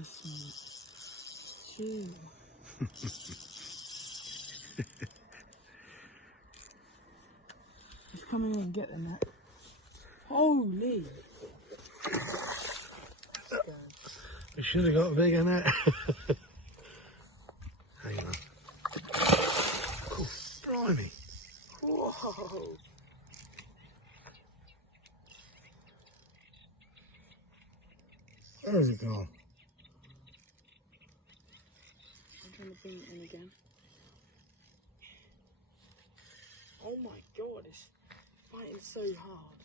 this one. Shoot. He's coming in and getting that. Holy! We should have got a bigger net. Hang on. Oh, blimey. Whoa! Where's it gone? I'm trying to bring it in again. Oh my god, it's fighting so hard.